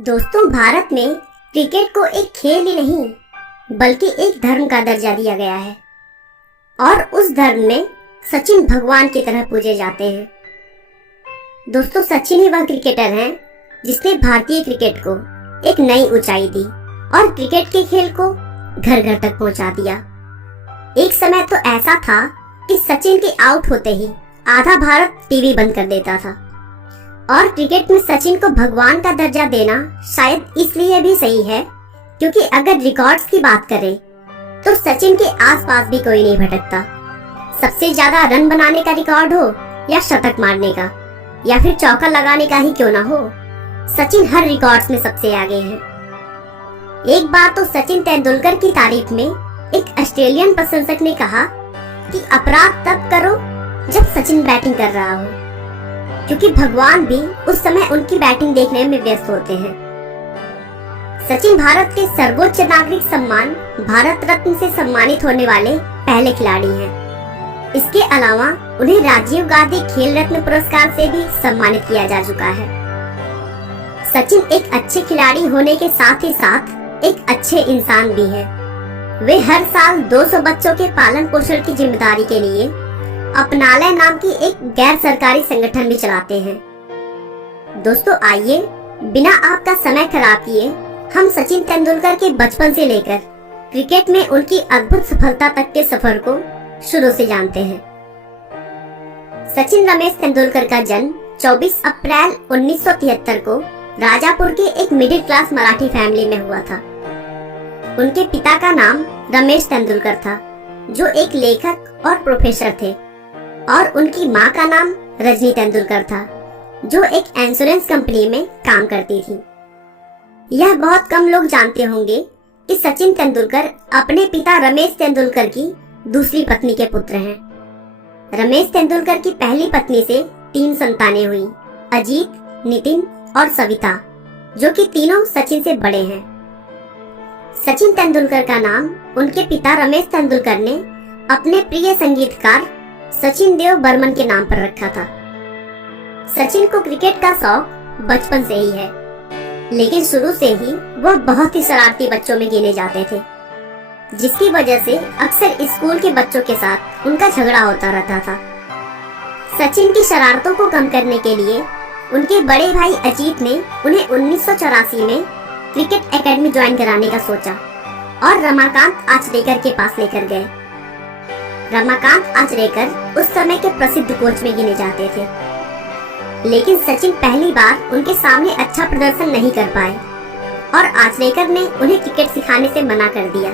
दोस्तों, भारत में क्रिकेट को एक खेल ही नहीं बल्कि एक धर्म का दर्जा दिया गया है और उस धर्म में सचिन भगवान की तरह पूजे जाते हैं। दोस्तों, सचिन ही वह क्रिकेटर हैं जिसने भारतीय क्रिकेट को एक नई ऊंचाई दी और क्रिकेट के खेल को घर घर तक पहुंचा दिया। एक समय तो ऐसा था कि सचिन के आउट होते ही आधा भारत टीवी बंद कर देता था और क्रिकेट में सचिन को भगवान का दर्जा देना शायद इसलिए भी सही है क्योंकि अगर रिकॉर्ड्स की बात करें तो सचिन के आसपास भी कोई नहीं भटकता। सबसे ज्यादा रन बनाने का रिकॉर्ड हो या शतक मारने का या फिर चौका लगाने का ही क्यों ना हो, सचिन हर रिकॉर्ड्स में सबसे आगे है। एक बार तो सचिन तेंदुलकर की तारीफ में एक ऑस्ट्रेलियन प्रशंसक ने कहा कि अपराध तब करो जब सचिन बैटिंग कर रहा हो, क्योंकि भगवान भी उस समय उनकी बैटिंग देखने में व्यस्त होते हैं। सचिन भारत के सर्वोच्च नागरिक सम्मान भारत रत्न से सम्मानित होने वाले पहले खिलाड़ी हैं। इसके अलावा उन्हें राजीव गांधी खेल रत्न पुरस्कार से भी सम्मानित किया जा चुका है। सचिन एक अच्छे खिलाड़ी होने के साथ ही साथ एक अच्छे इंसान भी है। वे हर साल 200 बच्चों के पालन पोषण की जिम्मेदारी के लिए अपनालय नाम की एक गैर सरकारी संगठन भी चलाते हैं। दोस्तों, आइए बिना आपका समय खराब किए हम सचिन तेंदुलकर के बचपन से लेकर क्रिकेट में उनकी अद्भुत सफलता तक के सफर को शुरू से जानते हैं। सचिन रमेश तेंदुलकर का जन्म 24 अप्रैल 1973 को राजापुर के एक मिडिल क्लास मराठी फैमिली में हुआ था। उनके पिता का नाम रमेश तेंदुलकर था, जो एक लेखक और प्रोफेसर थे, और उनकी मां का नाम रजनी तेंदुलकर था, जो एक इंश्योरेंस कंपनी में काम करती थी। यह बहुत कम लोग जानते होंगे कि सचिन तेंदुलकर अपने पिता रमेश तेंदुलकर की दूसरी पत्नी के पुत्र हैं। रमेश तेंदुलकर की पहली पत्नी से 3 संतानें हुई, अजीत, नितिन और सविता, जो कि तीनों सचिन से बड़े हैं। सचिन तेंदुलकर का नाम उनके पिता रमेश तेंदुलकर ने अपने प्रिय संगीतकार सचिन देव बर्मन के नाम पर रखा था। सचिन को क्रिकेट का शौक बचपन से ही है, लेकिन शुरू से ही वह बहुत ही शरारती बच्चों में गिने जाते थे, जिसकी वजह से अक्सर स्कूल के बच्चों के साथ उनका झगड़ा होता रहता था। सचिन की शरारतों को कम करने के लिए उनके बड़े भाई अजीत ने उन्हें 1984 में क्रिकेट एकेडमी ज्वाइन कराने का सोचा और रमाकांत आचरेकर के पास लेकर गए। रमाकांत आचरेकर उस समय के प्रसिद्ध कोच में गिने जाते थे, लेकिन सचिन पहली बार उनके सामने अच्छा प्रदर्शन नहीं कर पाए और आचरेकर ने उन्हें क्रिकेट सिखाने से मना कर दिया।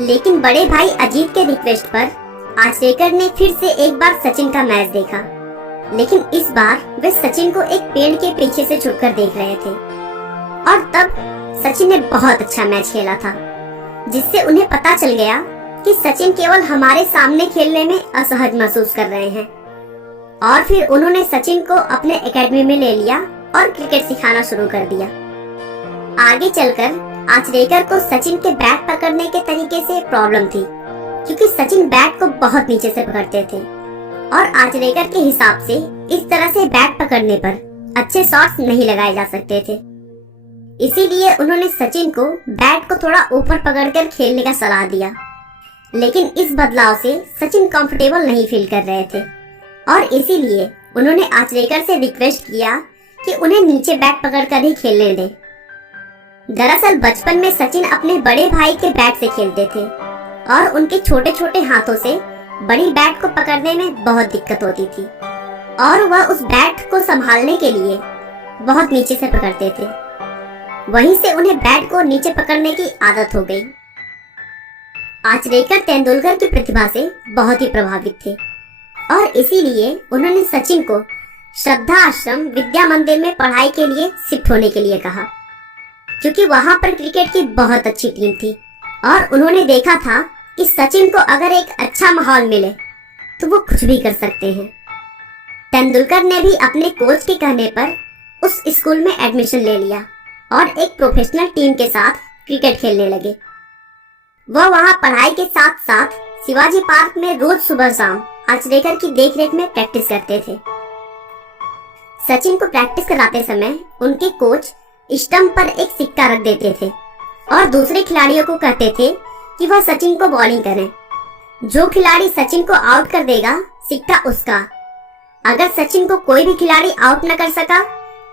लेकिन बड़े भाई अजीत के रिक्वेस्ट पर आचरेकर ने फिर से एक बार सचिन का मैच देखा, लेकिन इस बार वे सचिन को एक पेड़ के पीछे से छुपकर देख रहे थे और तब सचिन ने बहुत अच्छा मैच खेला था, जिससे उन्हें पता चल गया कि सचिन केवल हमारे सामने खेलने में असहज महसूस कर रहे हैं। और फिर उन्होंने सचिन को अपने एकेडमी में ले लिया और क्रिकेट सिखाना शुरू कर दिया। आगे चलकर आचरेकर को सचिन के बैट पकड़ने के तरीके से प्रॉब्लम थी, क्योंकि सचिन बैट को बहुत नीचे से पकड़ते थे और आचरेकर के हिसाब से इस तरह से बैट पकड़ने पर अच्छे शॉट्स नहीं लगाए जा सकते थे। इसीलिए उन्होंने सचिन को बैट को थोड़ा ऊपर पकड़कर खेलने का सलाह दिया, लेकिन इस बदलाव से सचिन कंफर्टेबल नहीं फील कर रहे थे और इसीलिए उन्होंने आचरेकर से रिक्वेस्ट किया कि उन्हें नीचे बैट पकड़कर ही खेलने दें। दरअसल बचपन में सचिन अपने बड़े भाई के बैट से खेलते थे और उनके छोटे छोटे हाथों से बड़ी बैट को पकड़ने में बहुत दिक्कत होती थी और वह उस बैट को संभालने के लिए बहुत नीचे से पकड़ते थे। वहीं से उन्हें बैट को नीचे पकड़ने की आदत हो गई। आचरेकर तेंदुलकर की प्रतिभा से बहुत ही प्रभावित थे और इसीलिए उन्होंने सचिन को श्रद्धा आश्रम विद्या मंदिर में पढ़ाई के लिए शिफ्ट होने के लिए कहा, क्योंकि वहां पर क्रिकेट की बहुत अच्छी टीम थी और उन्होंने देखा था कि सचिन को अगर एक अच्छा माहौल मिले तो वो कुछ भी कर सकते हैं। तेंदुलकर ने भी अपने कोच के कहने पर उस स्कूल में एडमिशन ले लिया और एक प्रोफेशनल टीम के साथ क्रिकेट खेलने लगे। वह वहां पढ़ाई के साथ साथ शिवाजी पार्क में रोज सुबह शाम आचरेकर की देखरेख में प्रैक्टिस करते थे। सचिन को प्रैक्टिस कराते समय उनके कोच स्टंप पर एक सिक्का रख देते थे और दूसरे खिलाड़ियों को कहते थे कि वह सचिन को बॉलिंग करें। जो खिलाड़ी सचिन को आउट कर देगा सिक्का उसका। अगर सचिन को कोई भी खिलाड़ी आउट न कर सका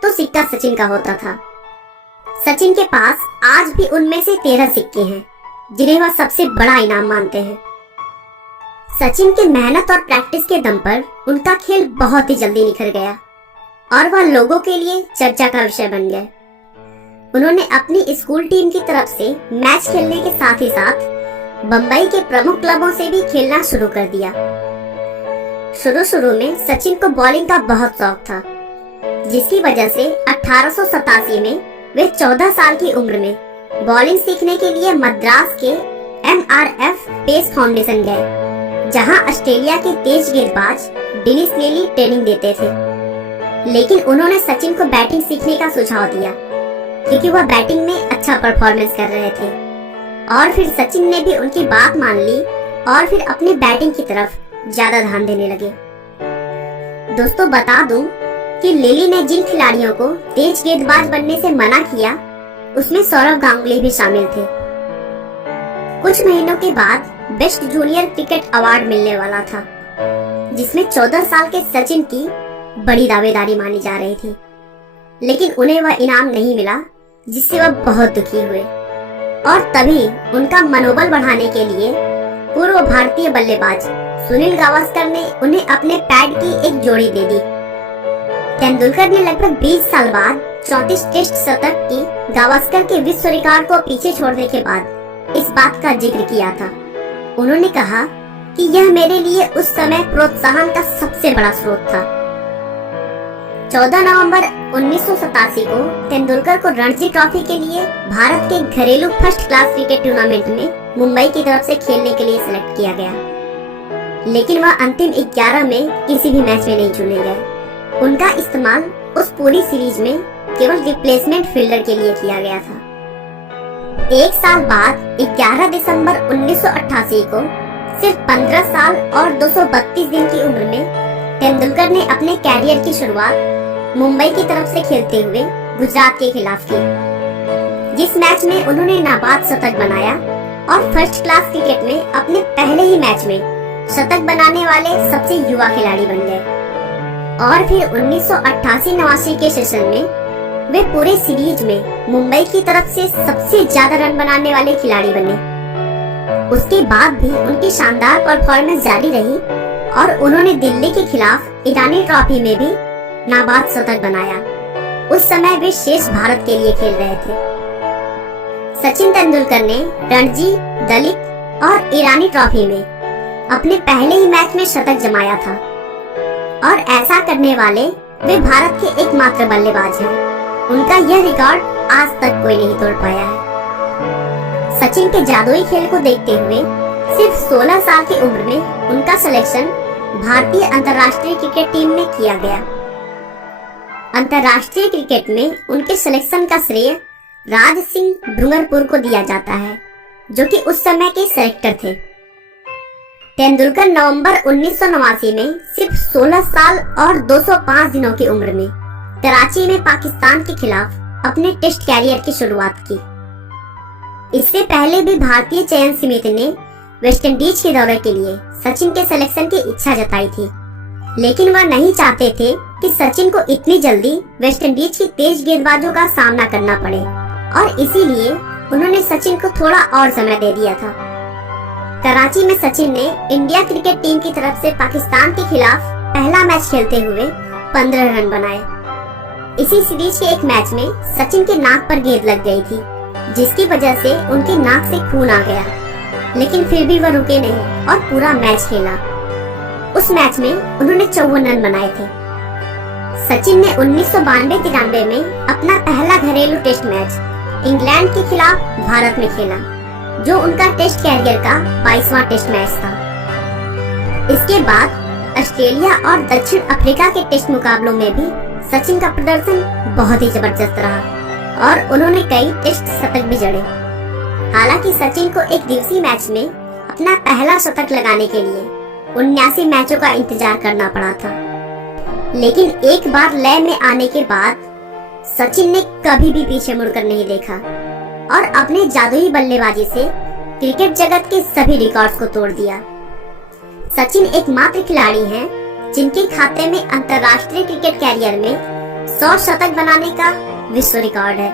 तो सिक्का सचिन का होता था। सचिन के पास आज भी उनमें से 13 सिक्के हैं जिन्हें वह सबसे बड़ा इनाम मानते हैं। सचिन की मेहनत और प्रैक्टिस के दम पर उनका खेल बहुत ही जल्दी निखर गया और वह लोगों के लिए चर्चा का विषय बन गए। उन्होंने अपनी स्कूल टीम की तरफ से मैच खेलने के साथ ही साथ बम्बई के प्रमुख क्लबों से भी खेलना शुरू कर दिया। शुरू में सचिन को बॉलिंग का बहुत शौक था, जिसकी वजह से 1887 में वे 14 साल की उम्र में बॉलिंग सीखने के लिए मद्रास के MRF पेस फाउंडेशन गए, जहां ऑस्ट्रेलिया के तेज गेंदबाज डेनिस लेली ट्रेनिंग देते थे। लेकिन उन्होंने सचिन को बैटिंग सीखने का सुझाव दिया क्योंकि वह बैटिंग में अच्छा परफॉर्मेंस कर रहे थे। और फिर सचिन ने भी उनकी बात मान ली और फिर अपनी बैटिंग की तरफ ज्यादा ध्यान देने लगे। दोस्तों बता दूं कि लेली ने जिन खिलाड़ियों को तेज गेंदबाज बनने से मना किया उसमें सौरव गांगुली भी शामिल थे। कुछ महीनों के बाद बेस्ट जूनियर क्रिकेट अवार्ड मिलने वाला था, जिसमें 14 साल के सचिन की बड़ी दावेदारी मानी जा रही थी। लेकिन उन्हें वह इनाम नहीं मिला, जिससे वह बहुत दुखी हुए। और तभी उनका मनोबल बढ़ाने के लिए पूर्व भारतीय बल्लेबाज सुनील गावस्कर ने उन्हें अपने पैड की एक जोड़ी दे दी। तेंदुलकर ने लगभग 20 साल बाद 34 टेस्ट शतक की गावस्कर के विश्व रिकॉर्ड को पीछे छोड़ने के बाद इस बात का जिक्र किया था। उन्होंने कहा कि यह मेरे लिए उस समय प्रोत्साहन का सबसे बड़ा स्रोत था। 14 नवंबर 1987 को तेंदुलकर को रणजी ट्रॉफी के लिए भारत के घरेलू फर्स्ट क्लास क्रिकेट टूर्नामेंट में मुंबई की तरफ से खेलने के लिए सिलेक्ट किया गया, लेकिन वह अंतिम 11 में किसी भी मैच में नहीं चुने गए। उनका इस्तेमाल उस पूरी सीरीज में केवल रिप्लेसमेंट फील्डर के लिए किया गया था। एक साल बाद 11 दिसंबर 1988 को सिर्फ 15 साल और 232 दिन की उम्र में तेंदुलकर ने अपने कैरियर की शुरुआत मुंबई की तरफ से खेलते हुए गुजरात के खिलाफ की, जिस मैच में उन्होंने नाबाद शतक बनाया और फर्स्ट क्लास क्रिकेट में अपने पहले ही मैच में शतक बनाने वाले सबसे युवा खिलाड़ी बन गए। और फिर 1988-89 के सेशन में वे पूरे सीरीज में मुंबई की तरफ से सबसे ज्यादा रन बनाने वाले खिलाड़ी बने। उसके बाद भी उनकी शानदार परफॉर्मेंस जारी रही और उन्होंने दिल्ली के खिलाफ ईरानी ट्रॉफी में भी नाबाद शतक बनाया। उस समय वे शेष भारत के लिए खेल रहे थे। सचिन तेंदुलकर ने रणजी, दलीप और ईरानी ट्रॉफी में अपने पहले ही मैच में शतक जमाया था और ऐसा करने वाले वे भारत के एकमात्र बल्लेबाज हैं। उनका यह रिकॉर्ड आज तक कोई नहीं तोड़ पाया है। सचिन के जादुई खेल को देखते हुए सिर्फ 16 साल की उम्र में उनका सिलेक्शन भारतीय अंतर्राष्ट्रीय क्रिकेट टीम में किया गया। अंतर्राष्ट्रीय क्रिकेट में उनके सिलेक्शन का श्रेय राज सिंह डूंगरपुर को दिया जाता है, जो कि उस समय के सेलेक्टर थे। तेंदुलकर नवंबर 1989 में सिर्फ 16 साल और 205 दिनों की उम्र में कराची में पाकिस्तान के खिलाफ अपने टेस्ट कैरियर की शुरुआत की। इससे पहले भी भारतीय चयन समिति ने वेस्टइंडीज के दौरे के लिए सचिन के सिलेक्शन की इच्छा जताई थी, लेकिन वह नहीं चाहते थे कि सचिन को इतनी जल्दी वेस्टइंडीज की तेज गेंदबाजों का सामना करना पड़े और इसीलिए उन्होंने सचिन को थोड़ा और समय दे दिया था। कराची में सचिन ने इंडिया क्रिकेट टीम की तरफ से पाकिस्तान के खिलाफ पहला मैच खेलते हुए 15 रन बनाए। इसी सीरीज के एक मैच में सचिन के नाक पर गेंद लग गई थी, जिसकी वजह से उनके नाक से खून आ गया, लेकिन फिर भी वह रुके नहीं और पूरा मैच खेला। उस मैच में उन्होंने 54 रन बनाए थे। सचिन ने 1992-93 में अपना पहला घरेलू टेस्ट मैच इंग्लैंड के खिलाफ भारत में खेला, जो उनका टेस्ट कैरियर का 22वां टेस्ट मैच था। इसके बाद ऑस्ट्रेलिया और दक्षिण अफ्रीका के टेस्ट मुकाबलों में भी सचिन का प्रदर्शन बहुत ही जबरदस्त रहा और उन्होंने कई टेस्ट शतक भी जड़े। हालांकि सचिन को एक दिवसीय मैच में अपना पहला शतक लगाने के लिए 79 मैचों का इंतजार करना पड़ा था, लेकिन एक बार लय में आने के बाद सचिन ने कभी भी पीछे मुड़कर नहीं देखा और अपने जादुई बल्लेबाजी से क्रिकेट जगत के सभी रिकॉर्ड्स को तोड़ दिया। सचिन एकमात्र खिलाड़ी हैं जिनके खाते में अंतर्राष्ट्रीय क्रिकेट कैरियर में 100 शतक बनाने का विश्व रिकॉर्ड है।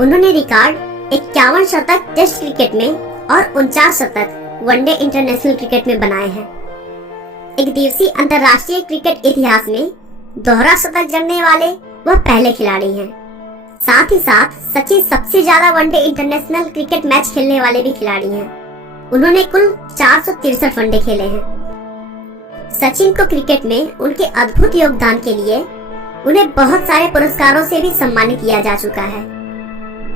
उन्होंने रिकॉर्ड 51 शतक टेस्ट क्रिकेट में और 49 शतक वनडे इंटरनेशनल क्रिकेट में बनाए हैं। एक दिवसीय अंतर्राष्ट्रीय क्रिकेट इतिहास में दोहरा शतक जड़ने वाले वह पहले खिलाड़ी हैं। साथ ही साथ सचिन सबसे ज्यादा वनडे इंटरनेशनल क्रिकेट मैच खेलने वाले भी खिलाड़ी हैं। उन्होंने कुल 463 वनडे खेले हैं। सचिन को क्रिकेट में उनके अद्भुत योगदान के लिए उन्हें बहुत सारे पुरस्कारों से भी सम्मानित किया जा चुका है।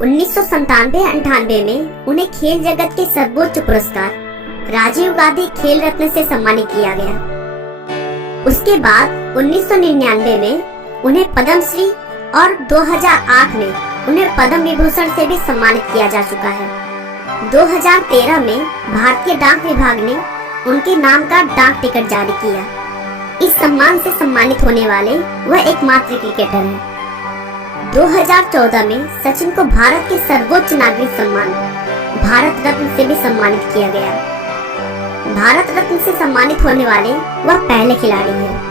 1997-98 में उन्हें खेल जगत के सर्वोच्च पुरस्कार राजीव गांधी खेल रत्न से सम्मानित किया गया। उसके बाद 1999 में उन्हें पद्मश्री और 2008 में उन्हें पद्म विभूषण से भी सम्मानित किया जा चुका है। 2013 में भारतीय डाक विभाग ने उनके नाम का डाक टिकट जारी किया। इस सम्मान से सम्मानित होने वाले वह एकमात्र क्रिकेटर हैं। 2014 में सचिन को भारत के सर्वोच्च नागरिक सम्मान भारत रत्न से भी सम्मानित किया गया। भारत रत्न से सम्मानित होने वाले वह पहले खिलाड़ी हैं।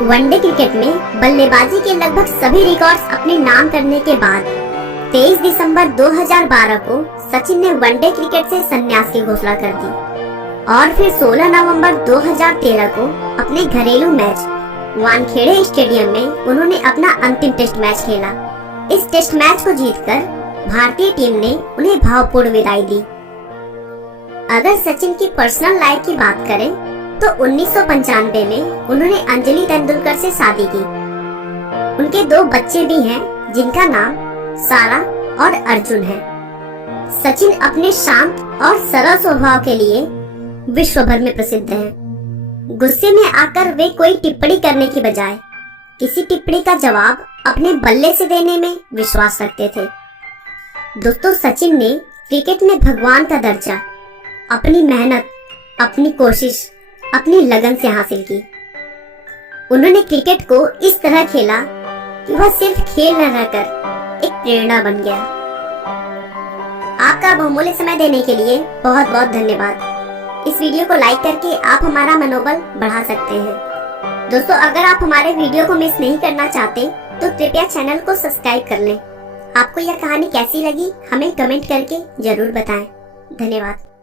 वनडे क्रिकेट में बल्लेबाजी के लगभग सभी रिकॉर्ड्स अपने नाम करने के बाद 23 दिसंबर 2012 को सचिन ने वनडे क्रिकेट से संन्यास की घोषणा कर दी और फिर 16 नवंबर 2013 को अपने घरेलू मैच वानखेड़े स्टेडियम में उन्होंने अपना अंतिम टेस्ट मैच खेला। इस टेस्ट मैच को जीतकर भारतीय टीम ने उन्हें भावपूर्ण विदाई दी। अगर सचिन की पर्सनल लाइफ की बात करें तो 1995 में उन्होंने अंजलि तेंदुलकर से शादी की। उनके 2 बच्चे भी हैं जिनका नाम सारा और अर्जुन है। सचिन अपने शांत और सरल स्वभाव के लिए विश्व भर में प्रसिद्ध हैं। गुस्से में आकर वे कोई टिप्पणी करने की बजाय किसी टिप्पणी का जवाब अपने बल्ले से देने में विश्वास रखते थे। दोस्तों, सचिन ने क्रिकेट में भगवान का दर्जा अपनी मेहनत, अपनी कोशिश, अपनी लगन से हासिल की। उन्होंने क्रिकेट को इस तरह खेला कि वह सिर्फ खेल न रहकर एक प्रेरणा बन गया। आपका बहुमूल्य समय देने के लिए बहुत बहुत धन्यवाद। इस वीडियो को लाइक करके आप हमारा मनोबल बढ़ा सकते हैं। दोस्तों, अगर आप हमारे वीडियो को मिस नहीं करना चाहते तो कृपया चैनल को सब्सक्राइब कर लें। आपको यह कहानी कैसी लगी हमें कमेंट करके जरूर बताएं। धन्यवाद।